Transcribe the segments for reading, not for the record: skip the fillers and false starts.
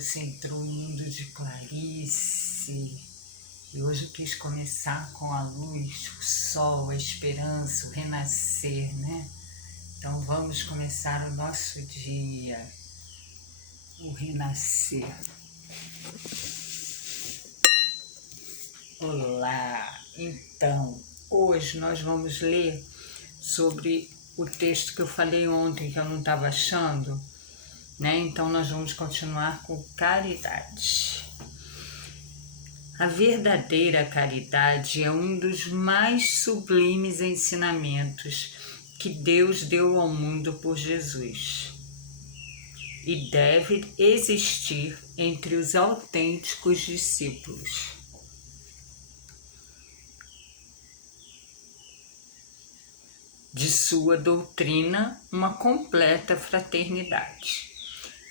você entrou no mundo de Clarice e hoje eu quis começar com a luz, o sol, a esperança, o renascer, né? Então vamos começar o nosso dia, o renascer. Olá! Então, hoje nós vamos ler sobre o texto que eu falei ontem que eu não estava achando, né? Então nós vamos continuar com caridade. A verdadeira caridade é um dos mais sublimes ensinamentos que Deus deu ao mundo por Jesus e deve existir entre os autênticos discípulos. De sua doutrina, uma completa fraternidade.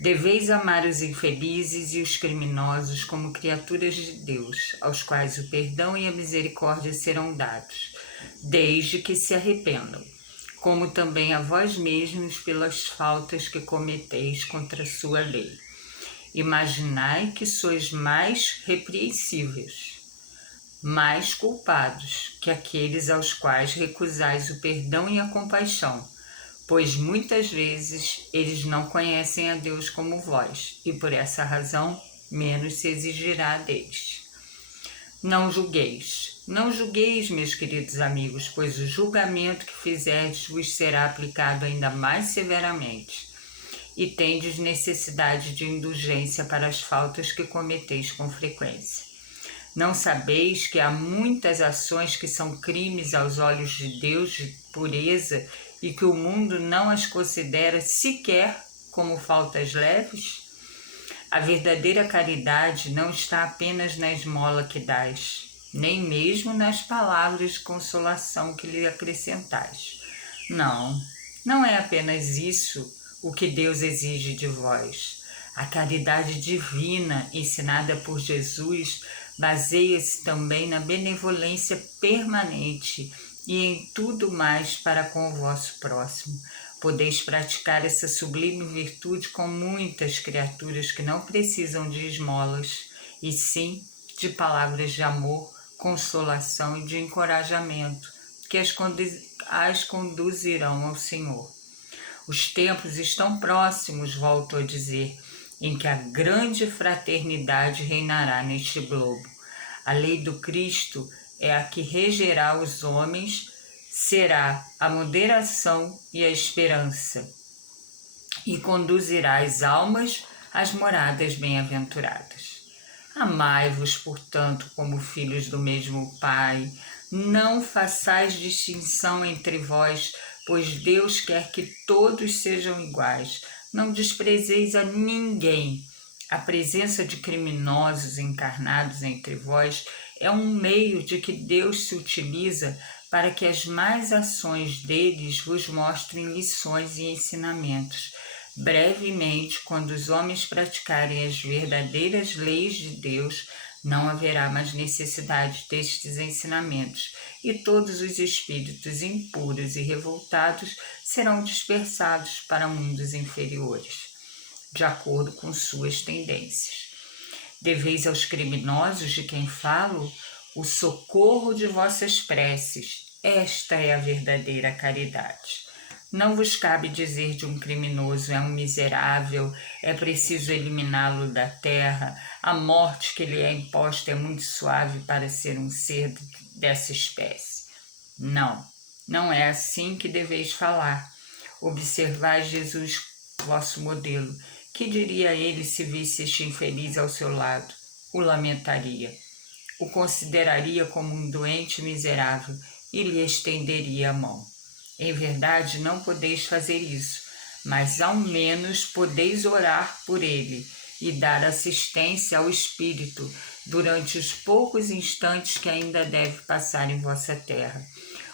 Deveis amar os infelizes e os criminosos como criaturas de Deus, aos quais o perdão e a misericórdia serão dados, desde que se arrependam, como também a vós mesmos pelas faltas que cometeis contra sua lei. Imaginai que sois mais repreensíveis, mais culpados que aqueles aos quais recusais o perdão e a compaixão, pois muitas vezes eles não conhecem a Deus como vós, e por essa razão menos se exigirá deles. Não julgueis, meus queridos amigos, pois o julgamento que fizerdes vos será aplicado ainda mais severamente, e tendes necessidade de indulgência para as faltas que cometeis com frequência. Não sabeis que há muitas ações que são crimes aos olhos de Deus de pureza e que o mundo não as considera sequer como faltas leves? A verdadeira caridade não está apenas na esmola que dás, nem mesmo nas palavras de consolação que lhe acrescentais. Não é apenas isso o que Deus exige de vós. A caridade divina ensinada por Jesus baseia-se também na benevolência permanente e em tudo mais para com o vosso próximo. Podeis praticar essa sublime virtude com muitas criaturas que não precisam de esmolas, e sim de palavras de amor, consolação e de encorajamento, que as conduzirão ao Senhor. Os tempos estão próximos, volto a dizer, em que a grande fraternidade reinará neste globo. A lei do Cristo é a que regerá os homens, será a moderação e a esperança, e conduzirá as almas às moradas bem-aventuradas. Amai-vos, portanto, como filhos do mesmo Pai. Não façais distinção entre vós, pois Deus quer que todos sejam iguais. Não desprezeis a ninguém. A presença de criminosos encarnados entre vós é um meio de que Deus se utiliza para que as más ações deles vos mostrem lições e ensinamentos. Brevemente, quando os homens praticarem as verdadeiras leis de Deus, não haverá mais necessidade destes ensinamentos, e todos os espíritos impuros e revoltados serão dispersados para mundos inferiores, de acordo com suas tendências. Deveis aos criminosos de quem falo o socorro de vossas preces. Esta é a verdadeira caridade. Não vos cabe dizer de um criminoso é um miserável, é preciso eliminá-lo da terra, a morte que lhe é imposta é muito suave para ser um ser dessa espécie. Não é assim que deveis falar. Observai Jesus, vosso modelo. Que diria ele se visse este infeliz ao seu lado? O lamentaria, o consideraria como um doente miserável e lhe estenderia a mão. Em verdade, não podeis fazer isso, mas ao menos podeis orar por ele e dar assistência ao espírito durante os poucos instantes que ainda deve passar em vossa terra.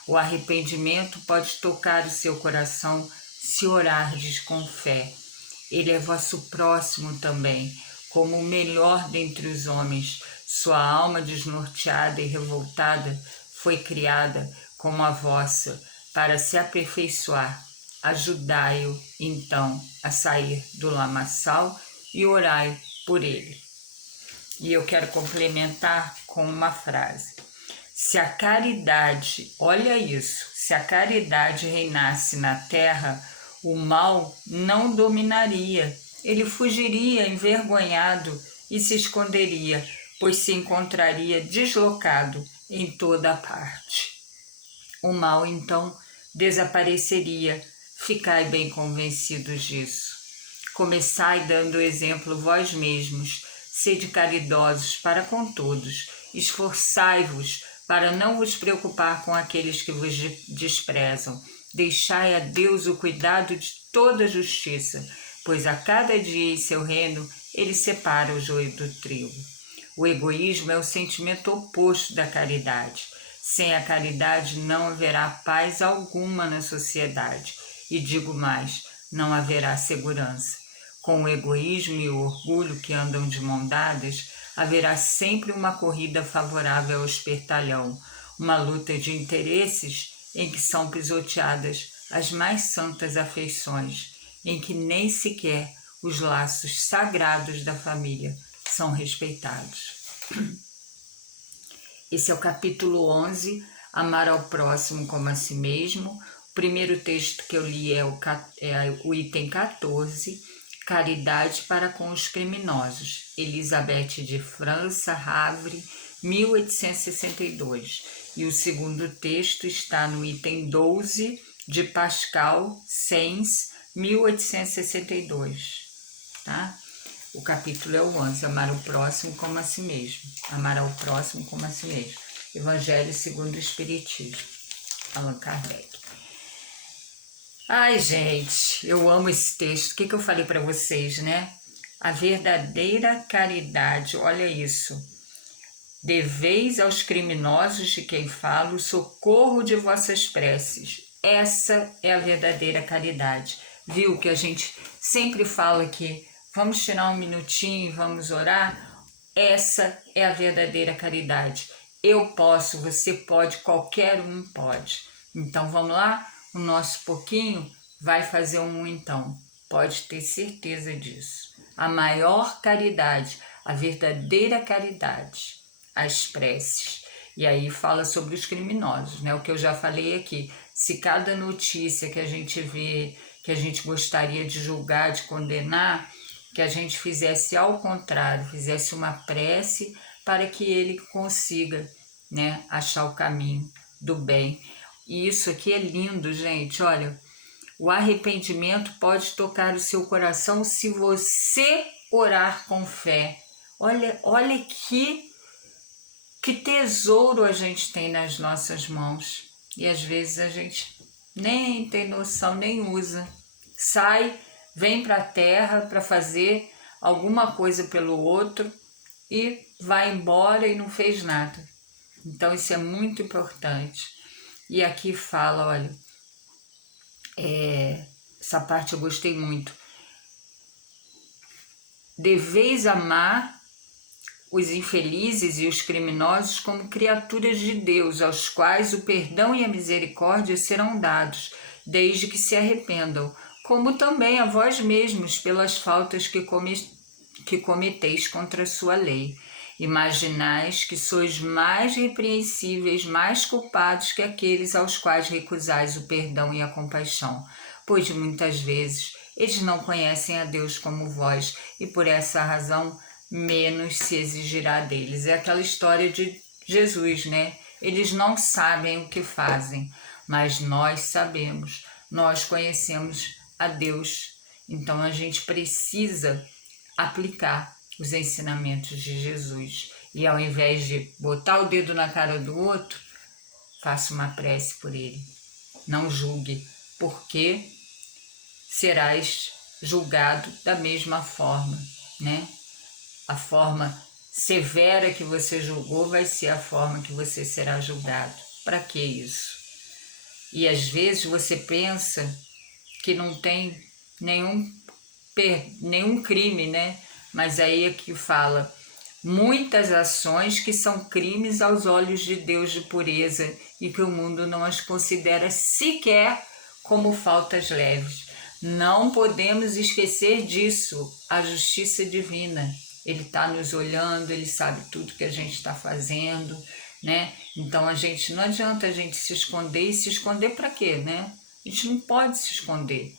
O arrependimento pode tocar o seu coração se orardes com fé. Ele é vosso próximo também, como o melhor dentre os homens. Sua alma desnorteada e revoltada foi criada como a vossa, para se aperfeiçoar. Ajudai-o, então, a sair do lamaçal e orai por ele. E eu quero complementar com uma frase. Se a caridade, olha isso, se a caridade reinasse na terra, o mal não dominaria. Ele fugiria envergonhado e se esconderia, pois se encontraria deslocado em toda a parte. O mal, então, desapareceria. Ficai bem convencidos disso. Começai dando exemplo vós mesmos, sede caridosos para com todos, esforçai-vos para não vos preocupar com aqueles que vos desprezam. Deixai a Deus o cuidado de toda justiça, pois a cada dia em seu reino ele separa o joio do trigo. O egoísmo é o sentimento oposto da caridade. Sem a caridade não haverá paz alguma na sociedade. E digo mais, não haverá segurança. Com o egoísmo e o orgulho que andam de mão dadas, haverá sempre uma corrida favorável ao espertalhão, uma luta de interesses em que são pisoteadas as mais santas afeições, em que nem sequer os laços sagrados da família são respeitados. Esse é o capítulo 11, Amar ao próximo como a si mesmo. O primeiro texto que eu li é o item 14, Caridade para com os criminosos. Elizabeth de França, Havre, 1862. E o segundo texto está no item 12, de Pascal Sens, 1862. Tá? O capítulo é o 11, amar o próximo como a si mesmo. Amar ao próximo como a si mesmo. Evangelho segundo o Espiritismo. Allan Kardec. Ai, gente, eu amo esse texto. O que eu falei para vocês, né? A verdadeira caridade, olha isso. Deveis aos criminosos de quem falo o socorro de vossas preces. Essa é a verdadeira caridade. Viu que a gente sempre fala aqui, vamos tirar um minutinho e vamos orar? Essa é a verdadeira caridade. Eu posso, você pode, qualquer um pode. Então vamos lá? O nosso pouquinho vai fazer um então. Pode ter certeza disso. A maior caridade, a verdadeira caridade, as preces. E aí fala sobre os criminosos, né? O que eu já falei aqui. Se cada notícia que a gente vê, que a gente gostaria de julgar, de condenar, que a gente fizesse ao contrário, fizesse uma prece para que ele consiga, né, achar o caminho do bem. E isso aqui é lindo, gente. Olha, o arrependimento pode tocar o seu coração se você orar com fé. Olha que tesouro a gente tem nas nossas mãos. E às vezes a gente nem tem noção, nem usa. Sai, vem para a terra para fazer alguma coisa pelo outro e vai embora e não fez nada. Então isso é muito importante. E aqui fala, olha, essa parte eu gostei muito. Deveis amar os infelizes e os criminosos como criaturas de Deus, aos quais o perdão e a misericórdia serão dados, desde que se arrependam, como também a vós mesmos pelas faltas que cometeis contra a sua lei. Imaginais que sois mais repreensíveis, mais culpados que aqueles aos quais recusais o perdão e a compaixão, pois muitas vezes eles não conhecem a Deus como vós e por essa razão menos se exigirá deles. É aquela história de Jesus, né? Eles não sabem o que fazem, mas nós sabemos, nós conhecemos a Deus. Então a gente precisa aplicar os ensinamentos de Jesus. E ao invés de botar o dedo na cara do outro, faça uma prece por ele. Não julgue, porque serás julgado da mesma forma, né? A forma severa que você julgou vai ser a forma que você será julgado. Para que isso? E às vezes você pensa que não tem nenhum crime, né? Mas aí é que fala muitas ações que são crimes aos olhos de Deus de pureza e que o mundo não as considera sequer como faltas leves. Não podemos esquecer disso, a justiça divina. Ele está nos olhando, Ele sabe tudo que a gente está fazendo, né? Então não adianta a gente se esconder, e se esconder para quê, né? A gente não pode se esconder,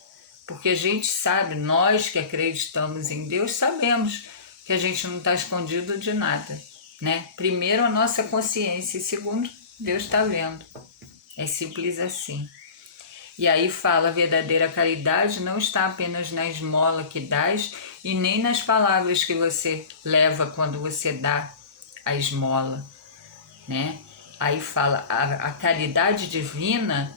porque a gente sabe, nós que acreditamos em Deus, sabemos que a gente não está escondido de nada, né? Primeiro a nossa consciência e segundo, Deus está vendo. É simples assim. E aí fala, a verdadeira caridade não está apenas na esmola que dás e nem nas palavras que você leva quando você dá a esmola, né? Aí fala, a caridade divina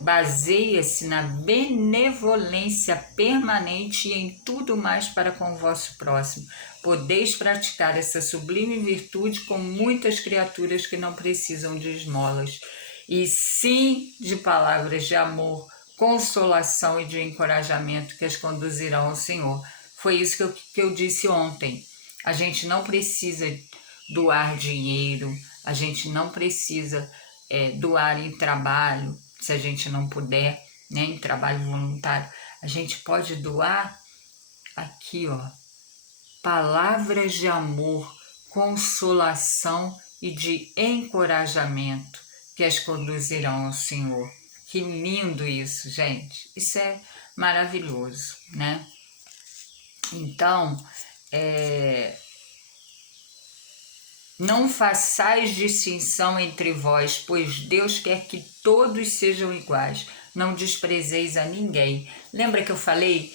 baseia-se na benevolência permanente e em tudo mais para com o vosso próximo. Podeis praticar essa sublime virtude com muitas criaturas que não precisam de esmolas, e sim de palavras de amor, consolação e de encorajamento que as conduzirão ao Senhor. Foi isso que eu disse ontem. A gente não precisa doar dinheiro, a gente não precisa doar em trabalho, se a gente não puder, né, em trabalho voluntário. A gente pode doar aqui, ó, palavras de amor, consolação e de encorajamento que as conduzirão ao Senhor. Que lindo isso, gente. Isso é maravilhoso, né? Então, não façais distinção entre vós, pois Deus quer que todos sejam iguais. Não desprezeis a ninguém. Lembra que eu falei?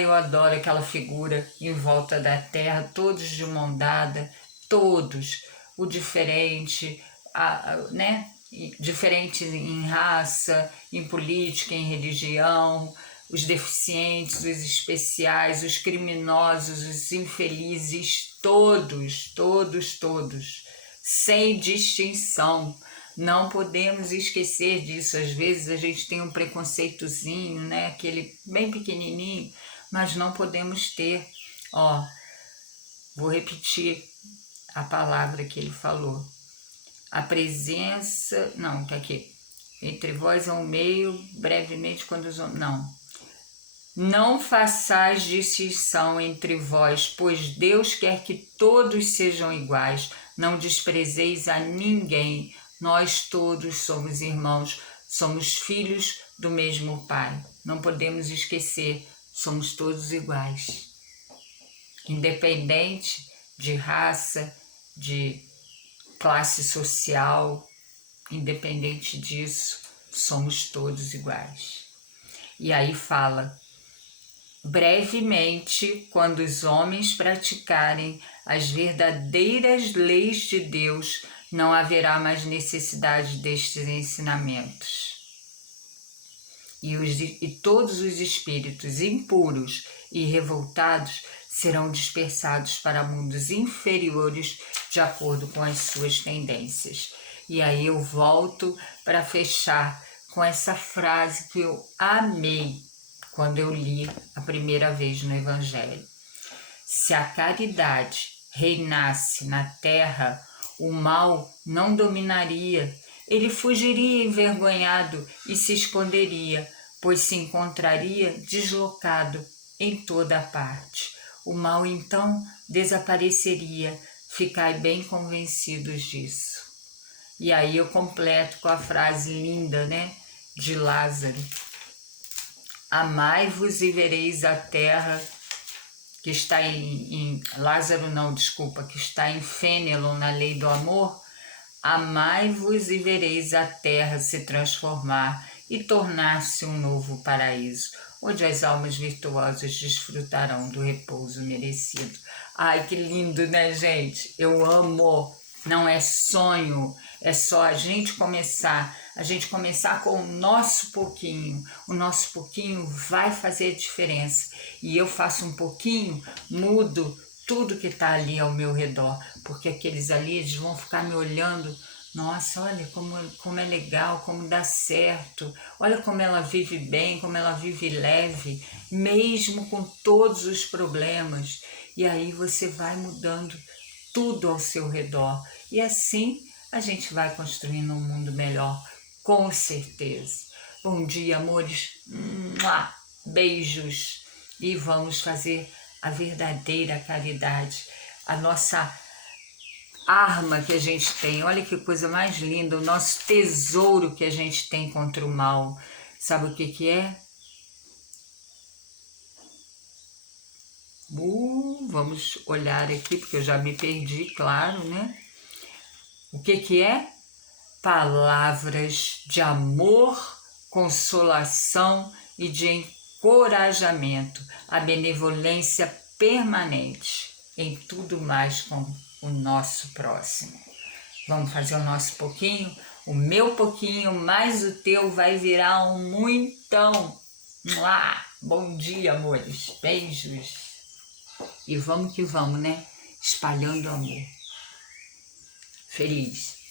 Eu adoro aquela figura em volta da terra, todos de mão dada, todos. O diferente, né? Diferente em raça, em política, em religião, os deficientes, os especiais, os criminosos, os infelizes, todos, sem distinção. Não podemos esquecer disso. Às vezes a gente tem um preconceitozinho, né? Aquele bem pequenininho, mas não podemos ter. Vou repetir a palavra que ele falou. A presença, não, tá aqui. Entre vós é um meio, brevemente quando os homens... Não façais distinção entre vós, pois Deus quer que todos sejam iguais. Não desprezeis a ninguém. Nós todos somos irmãos, somos filhos do mesmo Pai. Não podemos esquecer, somos todos iguais. Independente de raça, de classe social, independente disso, somos todos iguais. E aí fala... Brevemente, quando os homens praticarem as verdadeiras leis de Deus, não haverá mais necessidade destes ensinamentos. E todos os espíritos impuros e revoltados serão dispersados para mundos inferiores de acordo com as suas tendências. E aí eu volto para fechar com essa frase que eu amei quando eu li a primeira vez no Evangelho. Se a caridade reinasse na terra, o mal não dominaria. Ele fugiria envergonhado e se esconderia, pois se encontraria deslocado em toda a parte. O mal então desapareceria. Ficai bem convencidos disso. E aí eu completo com a frase linda, né, de Lázaro. Amai-vos e vereis a terra que está que está em Fênelon, na lei do amor. Amai-vos e vereis a terra se transformar e tornar-se um novo paraíso, onde as almas virtuosas desfrutarão do repouso merecido. Ai, que lindo, né, gente? Eu amo. Não é sonho, é só a gente começar com o nosso pouquinho. O nosso pouquinho vai fazer diferença. E eu faço um pouquinho, mudo tudo que está ali ao meu redor, porque aqueles ali, eles vão ficar me olhando. Nossa, olha como é legal, como dá certo. Olha como ela vive bem, como ela vive leve, mesmo com todos os problemas. E aí você vai mudando tudo ao seu redor. E assim a gente vai construindo um mundo melhor, com certeza. Bom dia, amores. Beijos. E vamos fazer a verdadeira caridade, a nossa arma que a gente tem. Olha que coisa mais linda, o nosso tesouro que a gente tem contra o mal. Sabe o que que é? Vamos olhar aqui, porque eu já me perdi, claro, né? O que que é? Palavras de amor, consolação e de encorajamento, a benevolência permanente em tudo mais com o nosso próximo. Vamos fazer o nosso pouquinho? O meu pouquinho mais o teu vai virar um muitão. Bom dia, amores. Beijos. E vamos que vamos, né? Espalhando amor. Feliz.